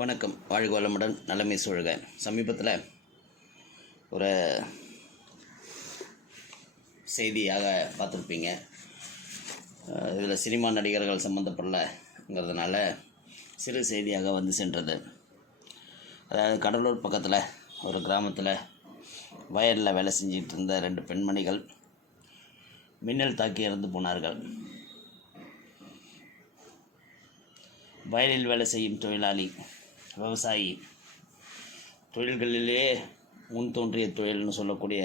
வணக்கம். வாழ்க வளமுடன் நலமை சொல்க சமீபத்தில் ஒரு செய்தியாக பார்த்துருப்பீங்க. இதில் சினிமா நடிகர்கள் சம்மந்தப்படலைங்கிறதுனால சிறு செய்தியாக வந்து சென்றது. அதாவது கடலூர் பக்கத்தில் ஒரு கிராமத்தில் வயலில் வேலை செஞ்சிட்டு இருந்த ரெண்டு பெண்மணிகள் மின்னல் தாக்கி இறந்து போனார்கள். வயலில் வேலை செய்யும் தொழிலாளி விவசாயி. தொழில்களிலே முன் தோன்றிய தொழில்னு சொல்லக்கூடிய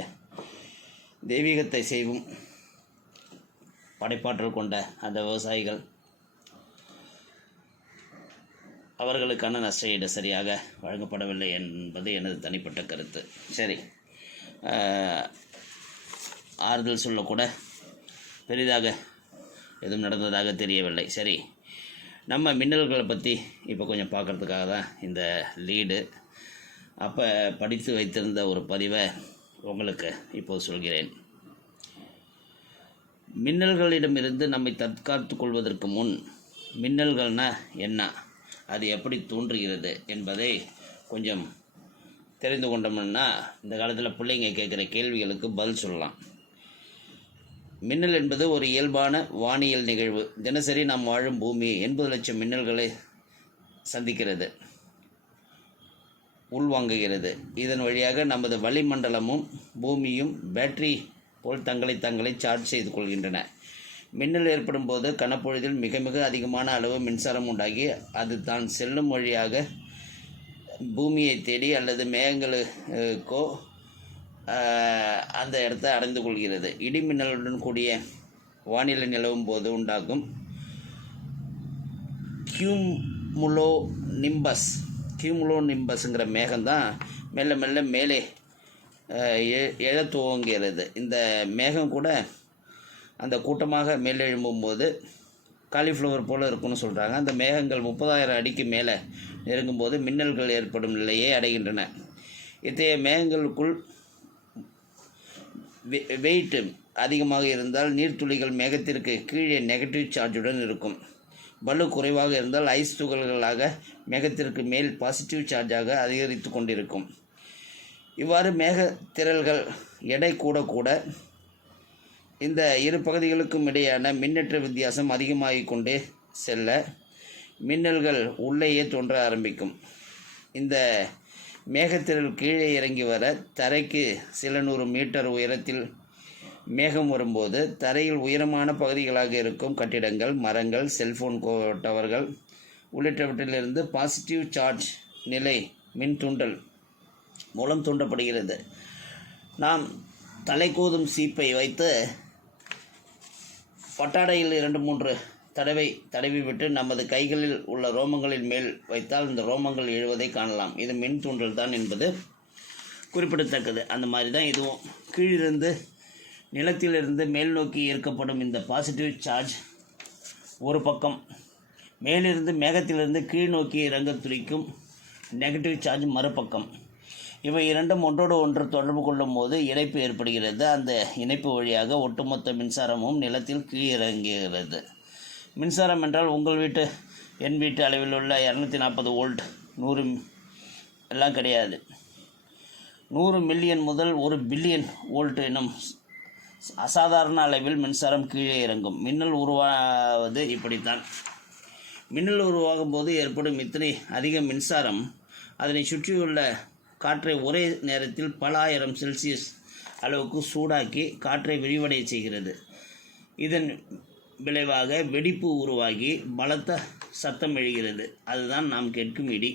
தெய்வீகத்தை செய்வும் படைப்பாற்றல் கொண்ட அந்த விவசாயிகள் அவர்களுக்கான நஷ்டஈடு சரியாக வழங்கப்படவில்லை என்பது எனது தனிப்பட்ட கருத்து. சரி. ஆறுதல் சொல்லக்கூட பெரிதாக எதுவும் நடந்ததாக தெரியவில்லை. சரி. நம்ம மின்னல்களை பற்றி இப்போ கொஞ்சம் பார்க்குறதுக்காக தான் இந்த லீடு அப்போ படித்து வைத்திருந்த ஒரு பதிவை உங்களுக்கு இப்போது சொல்கிறேன். மின்னல்களிடமிருந்து நம்மை தற்காத்து கொள்வதற்கு முன் மின்னல்கள்னா என்ன? அது எப்படி தோன்றுகிறது என்பதை கொஞ்சம் தெரிந்து கொண்டோம்னா இந்த காலத்தில் பிள்ளைங்க கேட்குற கேள்விகளுக்கு பதில் சொல்லலாம். மின்னல் என்பது ஒரு இயல்பான வானியல் நிகழ்வு. தினசரி நாம் வாழும் பூமி எண்பது லட்சம் மின்னல்களை சந்திக்கிறது உள்வாங்குகிறது. இதன் வழியாக நமது வளிமண்டலமும் பூமியும் பேட்டரி போல் தங்களை தங்களை சார்ஜ் செய்து கொள்கின்றன. மின்னல் ஏற்படும் போது கனப்பொழுதில் மிக மிக அதிகமான அளவு மின்சாரம் உண்டாகி அது தான் செல்லும் வழியாக பூமியை தேடி அல்லது மேகங்களுக்கோ அந்த இடத்தை அடைந்து கொள்கிறது. இடிமின்னலுடன் கூடிய வானிலை நிலவும் போது உண்டாகும் கியூமுலோ நிம்பஸ் கியூமுலோ நிம்பஸ்ங்கிற மேகம்தான் மெல்ல மெல்ல மேலே எழ துவங்கிறது துவங்குகிறது. இந்த மேகம் கூட அந்த கூட்டமாக மேலெழும்பும் போது காலிஃப்ளவர் போல் இருக்கும்னு சொல்கிறாங்க அந்த மேகங்கள் முப்பதாயிரம் அடிக்கு மேலே நெருங்கும்போது மின்னல்கள் ஏற்படும் நிலையை அடைகின்றன. இத்தகைய மேகங்களுக்குள் வெயிட் அதிகமாக இருந்தால் நீர்த்துளிகள் மேகத்திற்கு கீழே நெகட்டிவ் சார்ஜுடன் இருக்கும். பலு குறைவாக இருந்தால் ஐஸ் துகள்களாக மேகத்திற்கு மேல் பாசிட்டிவ் சார்ஜாக அதிகரித்து கொண்டிருக்கும். இவ்வாறு மேக திரள்கள் எடை கூட கூட இந்த இரு பகுதிகளுக்கும் இடையான மின்னற்ற வித்தியாசம் அதிகமாகிக் கொண்டே செல்ல மின்னல்கள் உள்ளேயே தோன்ற ஆரம்பிக்கும். இந்த மேகத்திரள் கீழே இறங்கி வர தரைக்கு சில நூறு மீட்டர் உயரத்தில் மேகம் வரும்போது தரையில் உயரமான பகுதிகளாக இருக்கும் கட்டிடங்கள் மரங்கள் செல்போன் கோ டவர்கள் உள்ளிட்டவற்றிலிருந்து பாசிட்டிவ் சார்ஜ் நிலை மின் தூண்டல் மூலம் தூண்டப்படுகிறது. நாம் தலைக்கோதும் சீப்பை வைத்து பட்டாடையில் இரண்டு மூன்று தடவை தடவிவிட்டு நமது கைகளில் உள்ள ரோமங்களின் மேல் வைத்தால் இந்த ரோமங்கள் எழுவதை காணலாம். இது மின் தூண்டல் தான் என்பது குறிப்பிடத்தக்கது. அந்த மாதிரி தான் இதுவும். கீழிருந்து நிலத்திலிருந்து மேல் நோக்கி ஈர்க்கப்படும் இந்த பாசிட்டிவ் சார்ஜ் ஒரு பக்கம். மேலிருந்து மேகத்திலிருந்து கீழ் நோக்கி இறங்க துடிக்கும் நெகட்டிவ் சார்ஜ் மறுபக்கம். இவை இரண்டும் ஒன்றோடு ஒன்று தொடர்பு கொள்ளும் போது இணைப்பு ஏற்படுகிறது. அந்த இணைப்பு வழியாக ஒட்டுமொத்த மின்சாரமும் நிலத்தில் கீழிறங்குகிறது. மின்சாரம் என்றால் உங்கள் வீட்டு என் வீட்டு அளவில் உள்ள இரநூத்தி நாற்பது வோல்ட் நூறு எல்லாம் கிடையாது. நூறு மில்லியன் முதல் ஒரு பில்லியன் வோல்ட் எனும் அசாதாரண அளவில் மின்சாரம் கீழே இறங்கும். மின்னல் உருவாவது இப்படித்தான். மின்னல் உருவாகும் போது ஏற்படும் இத்தனை அதிக மின்சாரம் அதனை சுற்றியுள்ள காற்றை ஒரே நேரத்தில் பல ஆயிரம் செல்சியஸ் அளவுக்கு சூடாக்கி காற்றை விரிவடைய செய்கிறது. இதன் விளைவாக வெடிப்பு உருவாகி பலத்த சத்தம் எழுகிறது. அதுதான் நாம் கேட்கும் இடி.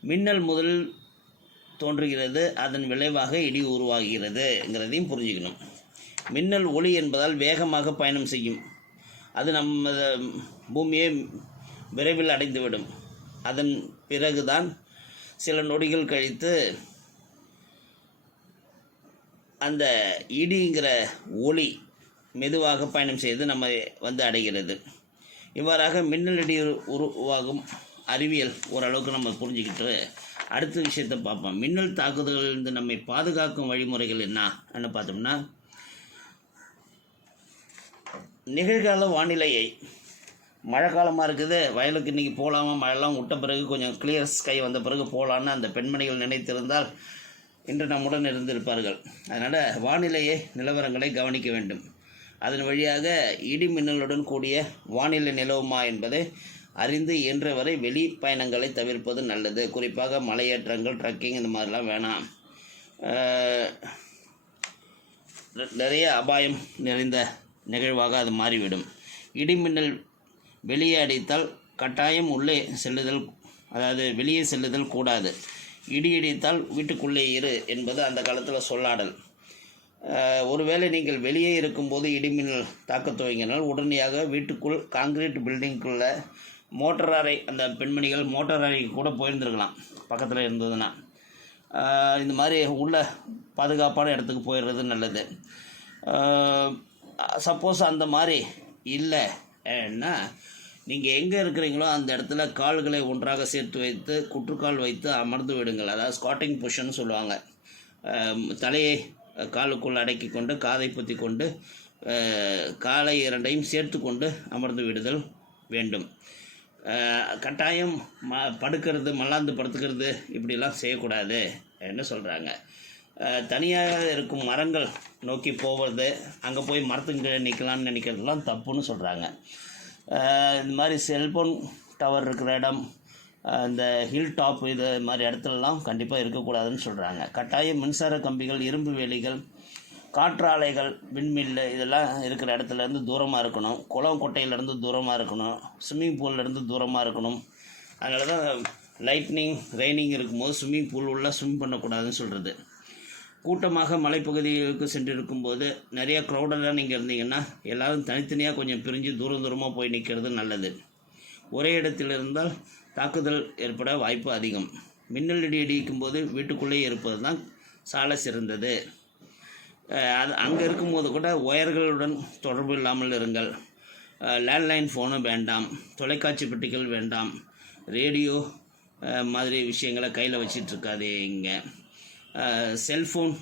மின்னல் முதலில் தோன்றுகிறது அதன் விளைவாக இடி உருவாகிறதுங்கிறதையும் புரிஞ்சுக்கணும். மின்னல் ஒளி என்பதால் வேகமாக பயணம் செய்யும். அது நம்ம பூமியை விரைவில் அடைந்துவிடும். அதன் பிறகுதான் சில நொடிகள் கழித்து அந்த இடிங்கிற ஒளி மெதுவாக பயணம் செய்து நம்ம வந்து அடைகிறது. இவ்வாறாக மின்னல் உருவாகும் அறிவியல் ஓரளவுக்கு நம்ம புரிஞ்சுக்கிட்டு அடுத்த விஷயத்தை பார்ப்போம். மின்னல் தாக்குதலிலிருந்து நம்மை பாதுகாக்கும் வழிமுறைகள் என்னன்னு பார்த்தோம்னா நிகழ்கால வானிலையை மழை காலமாக இருக்குது வயலுக்கு இன்றைக்கி போகலாமா மழைலாம் விட்ட பிறகு கொஞ்சம் கிளியர் ஸ்கை வந்த பிறகு போகலான்னு அந்த பெண்மணிகள் நினைத்திருந்தால் இன்று நம்முடன் இருந்திருப்பார்கள். அதனால் வானிலையை நிலவரங்களை கவனிக்க வேண்டும். அதன் வழியாக இடி மின்னலுடன் கூடிய வானிலை நிலவுமா என்பதை அறிந்து இயன்ற வரை வெளி பயணங்களை தவிர்ப்பது நல்லது. குறிப்பாக மலையேற்றங்கள் ட்ரக்கிங் இந்த மாதிரிலாம் வேணாம். நிறைய அபாயம் நிறைந்த நிகழ்வாக அது மாறிவிடும். இடிமின்னல் வெளியே அடித்தால் கட்டாயம் உள்ளே செல்லுதல் அதாவது வெளியே செல்லுதல் கூடாது. இடி இடித்தால் வீட்டுக்குள்ளே இரு என்பது அந்த காலத்தில் சொல்லாடல். ஒருவேளை நீங்கள் வெளியே இருக்கும்போது இடிமின்னல் தாக்க துவங்கினால் உடனடியாக வீட்டுக்குள் காங்கிரீட் பில்டிங்குள்ள மோட்டர் அறை அந்த பெண்மணிகள் மோட்டார் அறைக்கு கூட போயிருந்துருக்கலாம் பக்கத்தில் இருந்ததுன்னா. இந்த மாதிரி உள்ள பாதுகாப்பான இடத்துக்கு போயிடுறது நல்லது. சப்போஸ் அந்த மாதிரி இல்லை ஏன்னா நீங்கள் எங்கே இருக்கிறீங்களோ அந்த இடத்துல கால்களை ஒன்றாக சேர்த்து வைத்து குற்றுக்கால் வைத்து அமர்ந்து விடுங்கள். அதாவது ஸ்காட்டிங் பொஷன் சொல்லுவாங்க. தலையை காலுக்குள் அடக்கி கொண்டு காதை புத்தி கொண்டு காலை இரண்டையும் சேர்த்து கொண்டு அமர்ந்து விடுதல் வேண்டும். கட்டாயம் ம படுக்கிறது மல்லாந்து படுத்துக்கிறது இப்படிலாம் செய்யக்கூடாது என்ன சொல்கிறாங்க தனியாக இருக்கும் மரங்கள் நோக்கி போவது அங்கே போய் மரத்துக்கு கீழே நிற்கலாம்னு நினைக்கிறதுலாம் தப்புன்னு சொல்கிறாங்க இந்த மாதிரி செல்ஃபோன் டவர் இருக்கிற இடம் இந்த ஹில் டாப் இது மாதிரி இடத்துலலாம் கண்டிப்பாக இருக்கக்கூடாதுன்னு சொல்கிறாங்க கட்டாயம் மின்சார கம்பிகள் இரும்பு வேலிகள் காற்றாலைகள் விண்மில்லு இதெல்லாம் இருக்கிற இடத்துலேருந்து தூரமாக இருக்கணும். குளம் கொட்டையிலேருந்து தூரமாக இருக்கணும். ஸ்விம்மிங் பூல்லேருந்து தூரமாக இருக்கணும். அதனால தான் லைட்னிங் ரெய்னிங் இருக்கும்போது ஸ்விம்மிங் பூல் உள்ள ஸ்விம் பண்ணக்கூடாதுன்னு சொல்கிறது கூட்டமாக மலைப்பகுதிகளுக்கு சென்றிருக்கும்போது நிறைய க்ரௌடெல்லாம் நீங்கள் இருந்தீங்கன்னா எல்லோரும் தனித்தனியாக கொஞ்சம் பிரிஞ்சு தூரம் தூரமாக போய் நிற்கிறது நல்லது. ஒரே இடத்தில் இருந்தால் தாக்குதல் ஏற்பட வாய்ப்பு அதிகம். மின்னல் இடி இடிக்கும் போது வீட்டுக்குள்ளேயே இருப்பது தான் சால சிறந்தது. அது அங்கே இருக்கும்போது கூட ஒயர்களுடன் தொடர்பு இல்லாமல் இருங்கள். லேண்ட்லைன் ஃபோனும் வேண்டாம். தொலைக்காட்சி பெட்டிகள் வேண்டாம். ரேடியோ மாதிரி விஷயங்களை கையில் வச்சிட்ருக்காதீங்க. செல்ஃபோன்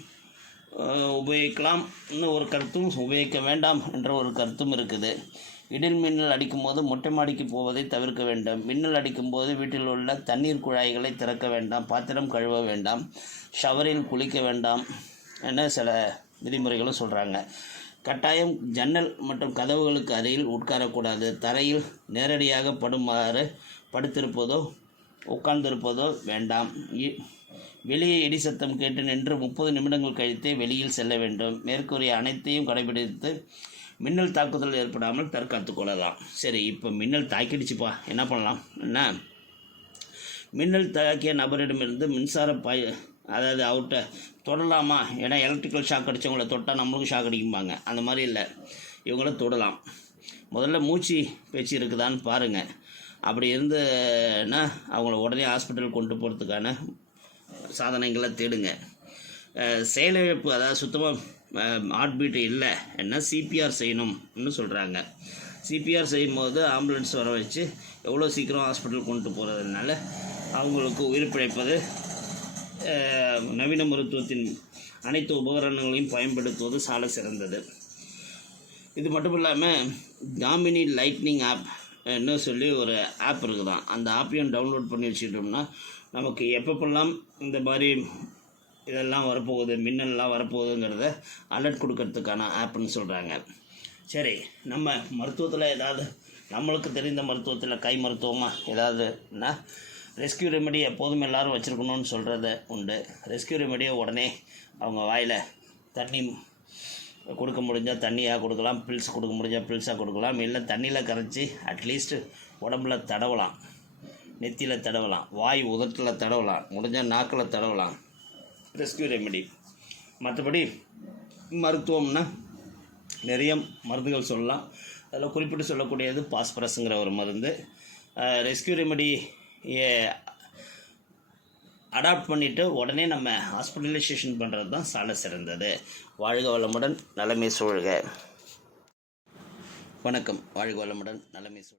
உபயோகிக்கலாம். இன்னும் ஒரு கருத்தும் உபயோகிக்க வேண்டாம் என்ற ஒரு கருத்தும் இருக்குது. இடில் மின்னல் அடிக்கும்போது மொட்டை மாடிக்கு போவதை தவிர்க்க வேண்டும். மின்னல் அடிக்கும்போது வீட்டில் உள்ள தண்ணீர் குழாய்களை திறக்க வேண்டாம். பாத்திரம் கழுவ வேண்டாம். ஷவரில் குளிக்க வேண்டாம் என சில விதிமுறைகளும் சொல்கிறாங்க கட்டாயம் ஜன்னல் மற்றும் கதவுகளுக்கு அருகில் உட்காரக்கூடாது. தரையில் நேரடியாக படுமாறு படுத்திருப்பதோ உட்கார்ந்திருப்பதோ வேண்டாம். இ- வெளியே இடி சத்தம் கேட்டு நின்று முப்பது நிமிடங்கள் கழித்தே வெளியில் செல்ல வேண்டும். மேற்கூறிய அனைத்தையும் கடைபிடித்து மின்னல் தாக்குதல் ஏற்படாமல் தற்காத்து கொள்ளலாம். சரி இப்போ மின்னல் தாக்கிடுச்சுப்பா. என்ன பண்ணலாம்? என்ன? மின்னல் தாக்கிய நபரிடமிருந்து மின்சார பாய் அதாவது அவர்கிட்ட தொடலாமா? ஏன்னா எலக்ட்ரிக்கல் ஷாக் அடித்தவங்கள தொட்டால் நம்மளுக்கும் ஷாக் அடிக்கும்பாங்க. அந்த மாதிரி இல்லை. இவங்கள தொடலாம். முதல்ல மூச்சு பேச்சு இருக்குதான்னு பாருங்கள் அப்படி இருந்துன்னா அவங்கள உடனே ஹாஸ்பிட்டல் கொண்டு போகிறதுக்கான சாதனைகளை தேடுங்க. செயலிழப்பு அதாவது சுத்தமாக ஹார்ட் பீட் இல்லை. என்ன? சிபிஆர் செய்யணும்னு சொல்கிறாங்க சிபிஆர் செய்யும்போது ஆம்புலன்ஸ் வர வச்சு எவ்வளோ சீக்கிரம் ஹாஸ்பிட்டல் கொண்டு போகிறதுனால அவங்களுக்கு உயிர் பிழைப்பது நவீன மருத்துவத்தின் அனைத்து உபகரணங்களையும் பயன்படுத்துவது சால சிறந்தது. இது மட்டும் இல்லாமல் டாமினி லைட்னிங் ஆப் என்ன சொல்லி ஒரு ஆப் இருக்குதான். அந்த ஆப்பையும் டவுன்லோட் பண்ணி வச்சுக்கிட்டோம்னா நமக்கு எப்பப்பெல்லாம் இந்த மாதிரி இதெல்லாம் வரப்போகுது மின்னல்லாம் வரப்போகுதுங்கிறத அலர்ட் கொடுக்கறதுக்கான ஆப்னு சொல்கிறாங்க சரி நம்ம மருத்துவத்தில் ஏதாவது நம்மளுக்கு தெரிந்த மருத்துவத்தில் கை மருத்துவமாக ஏதாவதுன்னா ரெஸ்கியூ ரெமெடி எப்போதும் எல்லோரும் வச்சுருக்கணும்னு சொல்கிறது உண்டு. ரெஸ்கியூ ரெமெடியை உடனே அவங்க வாயில் தண்ணி கொடுக்க முடிஞ்சால் தண்ணியாக கொடுக்கலாம் பில்ஸ் கொடுக்க முடிஞ்சால் பில்ஸாக கொடுக்கலாம் இல்லை தண்ணியில் கரைச்சி அட்லீஸ்ட் உடம்புல தடவலாம் நெத்தியில் தடவலாம் வாய் உதட்டில் தடவலாம் முடிஞ்சால் நாக்கில் தடவலாம். Rescue remedy. மற்றபடி மருத்துவம்னா நிறைய மருந்துகள் சொல்லலாம். அதில் குறிப்பிட்டு சொல்லக்கூடியது பாஸ்பரஸுங்கிற ஒரு மருந்து. ரெஸ்கியூ ரெமெடி அடாப்ட் பண்ணிவிட்டு உடனே நம்ம ஹாஸ்பிட்டலைசேஷன் பண்ணுறது தான் சால சிறந்தது. வாழ்க வளமுடன் நலமே சூழ்க. வணக்கம். வாழ்க வளமுடன் நலமே சூழ்